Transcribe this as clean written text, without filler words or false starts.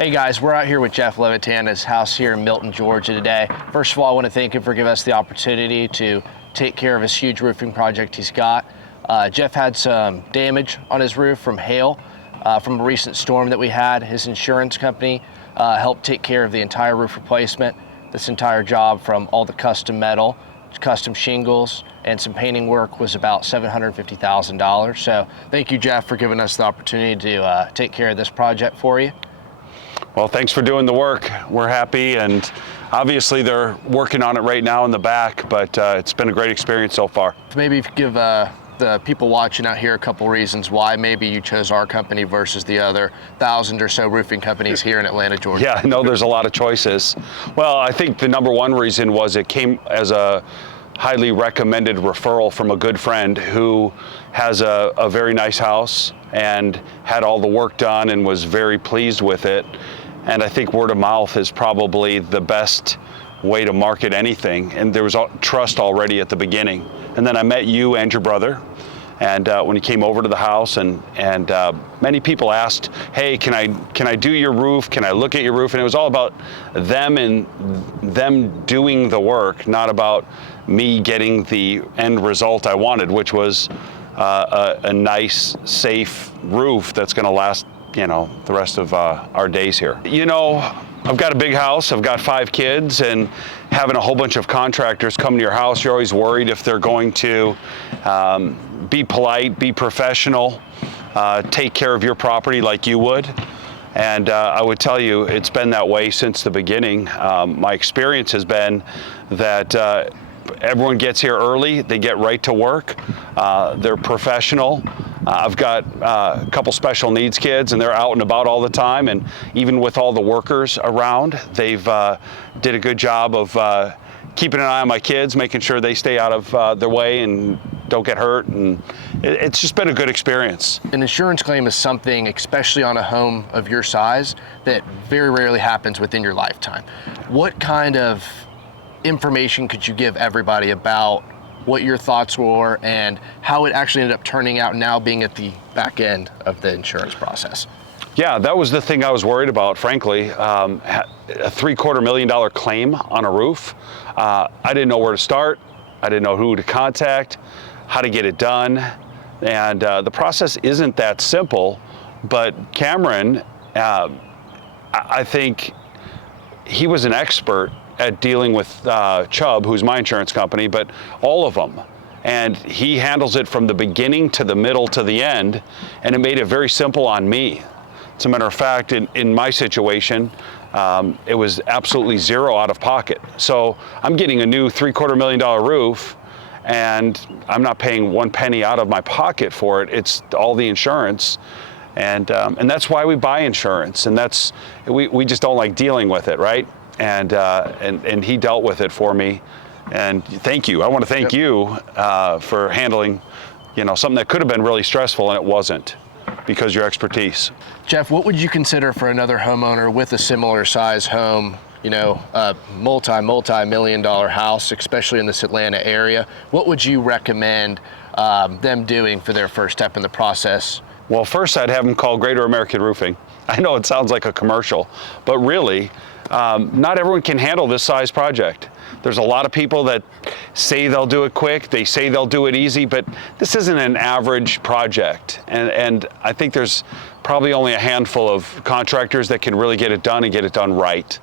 Hey guys, we're out here with Jeff Levitan at his house here in Milton, Georgia today. First of all, I want to thank him for giving us the opportunity to take care of his huge roofing project he's got. Jeff had some damage on his roof from hail from a recent storm that we had. His insurance company helped take care of the entire roof replacement. This entire job, from all the custom metal, custom shingles, and some painting work, was about $750,000. So thank you, Jeff, for giving us the opportunity to take care of this project for you. Well, thanks for doing the work. We're happy, and obviously they're working on it right now in the back, but it's been a great experience so far. Maybe if you give the people watching out here a couple reasons why maybe you chose our company versus the other 1,000 or so roofing companies here in Atlanta, Georgia. Yeah, I know there's a lot of choices. Well, I think the number one reason was it came as a highly recommended referral from a good friend who has a very nice house and had all the work done and was very pleased with it. And I think word of mouth is probably the best way to market anything. And there was trust already at the beginning. And then I met you and your brother, and when he came over to the house, and many people asked, hey, can I do your roof? Can I look at your roof? And it was all about them and them doing the work, not about me getting the end result I wanted, which was a nice, safe roof that's going to last, you know, the rest of our days here. You know, I've got a big house, I've got 5 kids, and having a whole bunch of contractors come to your house, you're always worried if they're going to be polite, be professional, take care of your property like you would. And I would tell you, it's been that way since the beginning. My experience has been that everyone gets here early, they get right to work, they're professional. I've got a couple special needs kids, and they're out and about all the time, and even with all the workers around, they've did a good job of keeping an eye on my kids, making sure they stay out of their way and don't get hurt, and it's just been a good experience. An insurance claim is something, especially on a home of your size, that very rarely happens within your lifetime. What kind of information could you give everybody about what your thoughts were and how it actually ended up turning out now being at the back end of the insurance process? Yeah, that was the thing I was worried about, frankly. A $750,000 claim on a roof. I didn't know where to start. I didn't know who to contact, how to get it done. And the process isn't that simple, but Cameron, I think he was an expert at dealing with Chubb, who's my insurance company, but all of them. And he handles it from the beginning to the middle to the end, and it made it very simple on me. As a matter of fact, in my situation, it was absolutely zero out of pocket. So I'm getting a new $750,000 roof, and I'm not paying 1 penny out of my pocket for it. It's all the insurance. And that's why we buy insurance, and we just don't like dealing with it, right? And he dealt with it for me, and thank you. I want to thank you for handling, you know, something that could have been really stressful, and it wasn't, because of your expertise. Jeff, what would you consider for another homeowner with a similar size home, you know, a multi-million-dollar house, especially in this Atlanta area? What would you recommend them doing for their first step in the process? Well, first I'd have them call Greater American Roofing. I know it sounds like a commercial, but really, not everyone can handle this size project. There's a lot of people that say they'll do it quick, they say they'll do it easy, but this isn't an average project. And I think there's probably only a handful of contractors that can really get it done and get it done right.